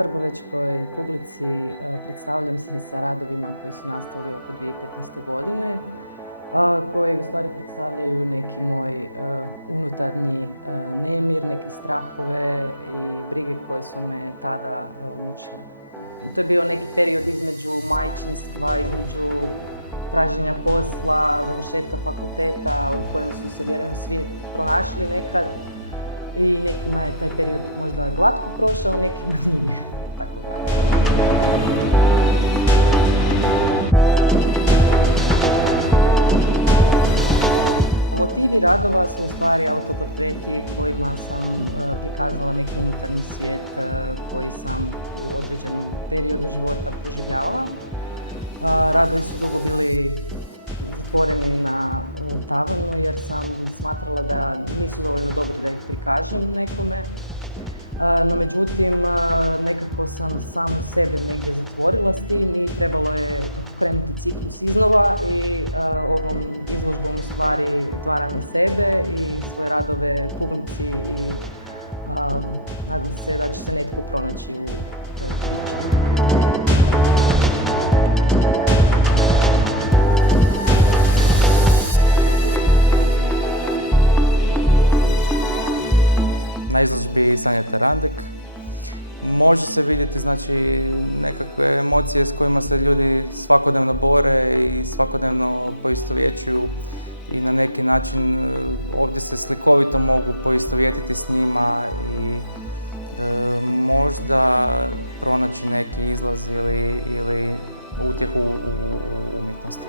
vrbovečkoj publici predstavljam se sa radovima koji su nastali oko 2015. godine, koji u stvari predstavljaju neki moj unutarnji nemir, neke strahove i brige koje su me tada mučile. To je bio neki period između majčinstva, između traženja posla, završetka fakulteta u kojem su se, vjerujem, svi pronašli nekad i nekima je taj period možda glatko prošao, nekima nije tako glatko. Motivi radova su u stvari autoportreti kojima sam prikazala neki unutarnji svijet koji sam u određenom periodu života proživljavala. Radovi su dugo bili zatvoreni na tavanu jer sam smatrala da nisu dovoljno dobri da ih prikažem nekome. No međutim, nekako sam samu sebe negdje zatvorila s tim i trebalo je pokrenuti ciklus iznova i ovom izložbom u stvari otvaram i sebe i svoje radove publici i nadam se da će se netko pronaći u toj priči. Na izložbi Sanja Tarandek može se vidjeti nekakve emocije s kojima se ljudi svakodnevno bore i svakodnevno poistovjećuju i na neki način ovdje se slikovito mogu poistovjetiti s njima i možda pronaći neki izlaz ili utjehu u umjetnosti.